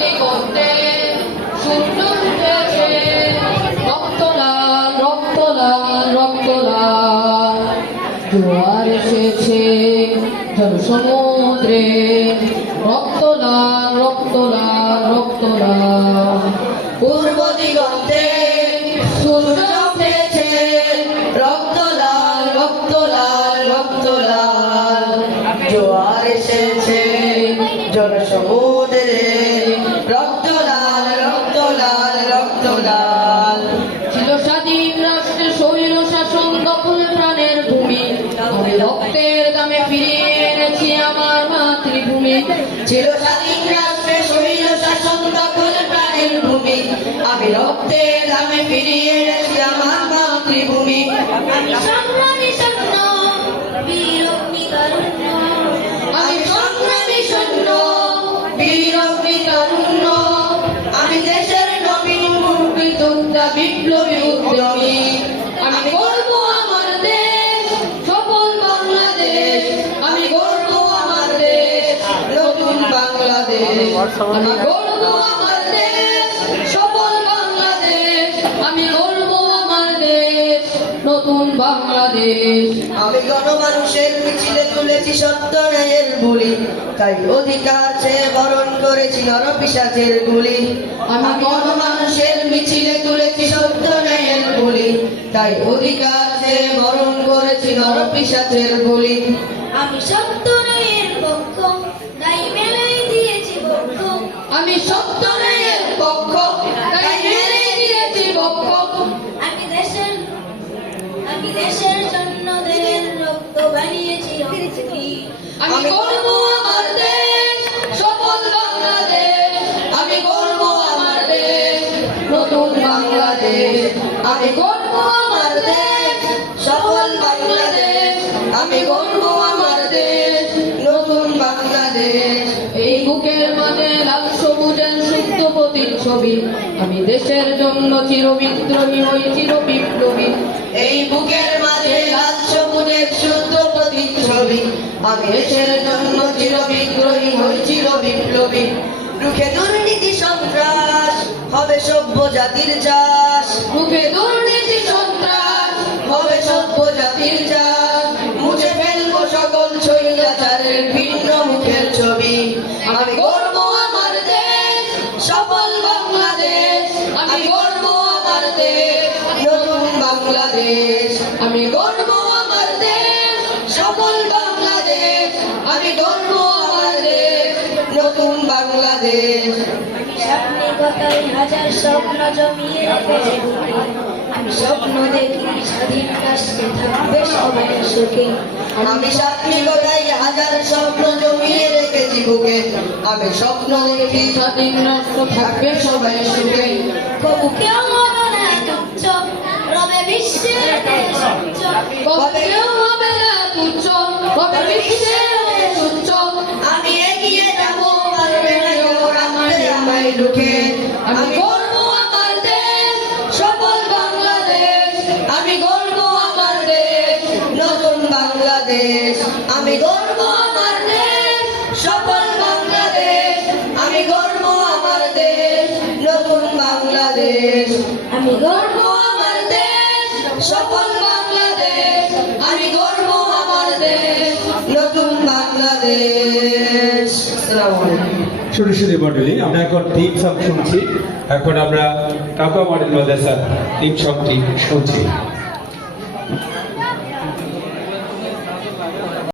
দিগন্তে সূর্য উঠেছে রক্ত লাল রক্ত লাল রক্ত লাল জোয়ার এসেছে জনসমুদ্রে রক্ত লাল রক্ত লাল রক্ত লাল পূর্ব দিগন্তে সূর্য উঠেছে রক্ত লাল রক্ত লাল রক্ত লাল জোয়ার এসেছে জনসমুদ্রে রক্ত লাল রক্ত লাল রক্ত লাল ছিল স্বাধীন রাষ্ট্রের স্বৈর শাসন দখল প্রাণের ভূমি আমি রক্তের দামে ফিরিয়ে এনেছি আমার মাতৃভূমি ছিল স্বাধীন রাষ্ট্রের স্বৈর শাসন দখল প্রাণের ভূমি আমি রক্তের দামে ফিরিয়ে এনেছি আমার মাতৃভূমি আমি সংগ্রামী সৈন্য বীর অগ্নিতারুণ্য আমি সংগ্রামী সৈন্য বীর অগ্নিতারুণ্য আমি দেশের নবীন মুক্তিযোদ্ধা বিপ্লবী উদ্যমী আমি গর্ব আমার দেশ সফল বাংলাদেশ আমি গর্ব আমার দেশ নতুন বাংলাদেশ আমি গর্ব আমার দেশ সফল বাংলাদেশ আমি গর্ব আমার দেশ নতুন বাংলাদেশ আমি গণমানুষের মিছিলে তুলেছি সত্য ন্যায়ের বুলি তাই অধিকার চেয়ে বরণ করেছি নরপিশাচের গুলি আমি গণমানুষের মিছিলে তুলেছি সত্য ন্যায়ের বুলি তাই অধিকার চেয়ে বরণ করেছি নরপিশাচের গুলি আমি সত্য ন্যায়ের পক্ষ তাই মেলাই দিয়েছি পক্ষ আমি সত্য ন্যায়ের পক্ষ তাই মেনে দিয়েছি পক্ষ আমি দেশের জন্য দেহের রক্ত বানিয়েছি রক্তি আমি গর্ব আমার দেশ সফল বাংলাদেশ আমি গর্ব আমার দেশ নতুন বাংলাদেশ আমি গর্ব আমার দেশ সফল বাংলাদেশ আমি গর্ব আমার দেশ নতুন বাংলাদেশ এই বুকের মাঝে লাল সবুজের সুপ্ত প্রতিচ্ছবি আমি দেশের জন্য চিরবিদ্রোহী হই চিরবিপ্লবী এই বুকের মাঝে লাল সবুজের শুদ্ধ প্রতিচ্ছবি আমি দেশের জন্য চিরবিদ্রোহী হই চিরবিপ্লবী রুখে দুর্নীতি সন্ত্রাস হবে সভ্য জাতির চাষ মুখে দুর্নীতি সন্ত্রাস হবে সভ্য জাতির চাষ মুছে ফেলবো সকল স্বৈরাচারের ভিন্ন মুখের ছবি আমি গর্ব আমার দেশ সফল বাংলাদেশ আমি গর্ব আমার দেশ নতুন বাংলাদেশ আমি গর্ব আমার দেশ সফল বাংলাদেশ আমি গর্ব আমার দেশ নতুন বাংলাদেশ স্বপ্নে কথায় হাজার স্বপ্ন জমিয়ে রেখেছি বুকে। আমি স্বপ্ন দেখি স্বাধীন রাষ্ট্রে থাকবে সবাই সুখে আমি সাত্বিকতায় হাজার স্বপ্ন জমিয়ে রেখেছি বুকে আমি স্বপ্ন দেখি স্বাধীন রাষ্ট্র থাকবে সবাই সুখে কবু কেউ হবে না তুচ্ছ রবে বিশ্বের দেশ উচ্চ কবে কেউ হবে না তুচ্ছ কবে বিশ্বের তুচ্ছ আমি এগিয়ে যাব পারবে না কেউ রাখতে আমায় ঢুকে আমি গর্ব আমার দেশ সফল বাংলাদেশ আমি গর্ব আমার দেশ নতুন বাংলাদেশ আমি গর্ব আমার দেশ সফল বাংলাদেশ আমি গর্ব আমার দেশ নতুন বাংলাদেশ আমি গর্ব আমার দেশ সফল বাংলাদেশ আমি গর্ব আমার দেশ নতুন বাংলাদেশ আসসালামু আলাইকুম সুরসুরি মন্ডলী আমরা এখন টিম সং শুনছি এখন আমরা টাকা মডেল মাদ্রাসার টিম সংটি শুনছি